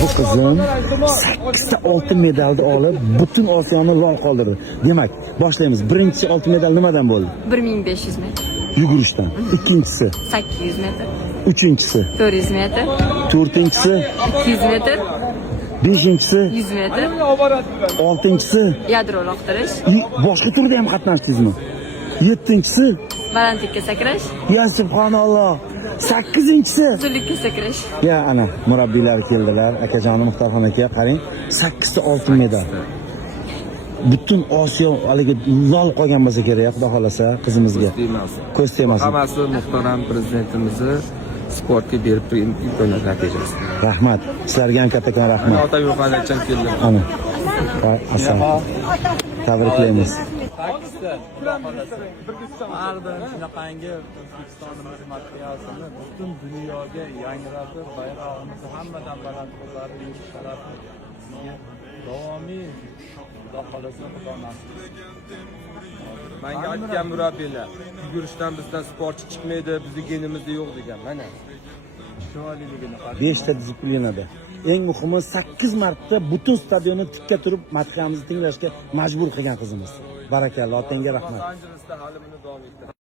Bu qizim 8 ta oltin medalni olib, butun Osiyoni lol qoldirdi. Demak, boshlaymiz. Birinchi oltin medal nimadan bo'ldi? 1500 metr. Yugurishdan. Ikkinchisi, 800 metr. uchinchisi, 400 metr. to'rtinchisi, 200 metr. beshinchisi, 100 metr. oltinchisi. Yadro uloqtirish. Boshqa turda ham qatnashdingizmi? Yettinchisi, Balandlikka sakrash. ya subhanalloh. Sakkizinchisi. Uzunlikka sakrash. Ya ana murabbiylar keldilar. Akajonim Muxtorxon aka, qarang, 8 ta oltin medal. Butun Osiyo haligi lol qolgan bo'lsa kerak, xudo xolasa qizimizga. Ko'z tegmasin. Hammasi muhtaram prezidentimizni sportga berib turgan imkoniyat natijasi. Rahmat. Sizlarga ham kattakon rahmat. Ota yo'qolgan keldi. Ana. Assalom. Tabriklaymiz. Shunaqangi O'zbekistonimiz madhiyasini butun dunyoga yangratib, bayrog'imizni hammadan baland ko'tarib yurish sharafi bizga davomiy Xudo xolasa Xudo nasib etsin. Menga aytgan murabbiylar, yugurishdan bizdan sportchi chiqmaydi, bizning genimizda yo'q degan. Mana chiroyliligini qarang. 5 ta disiplinada. Eng muhimi 8 marta butun stadionni tikka turib madhiyamizni tinglashga majbur qilgan qizimiz. Barakalloh, tenga rahmat. Los-Anjelesda hali buni davom ettiradi.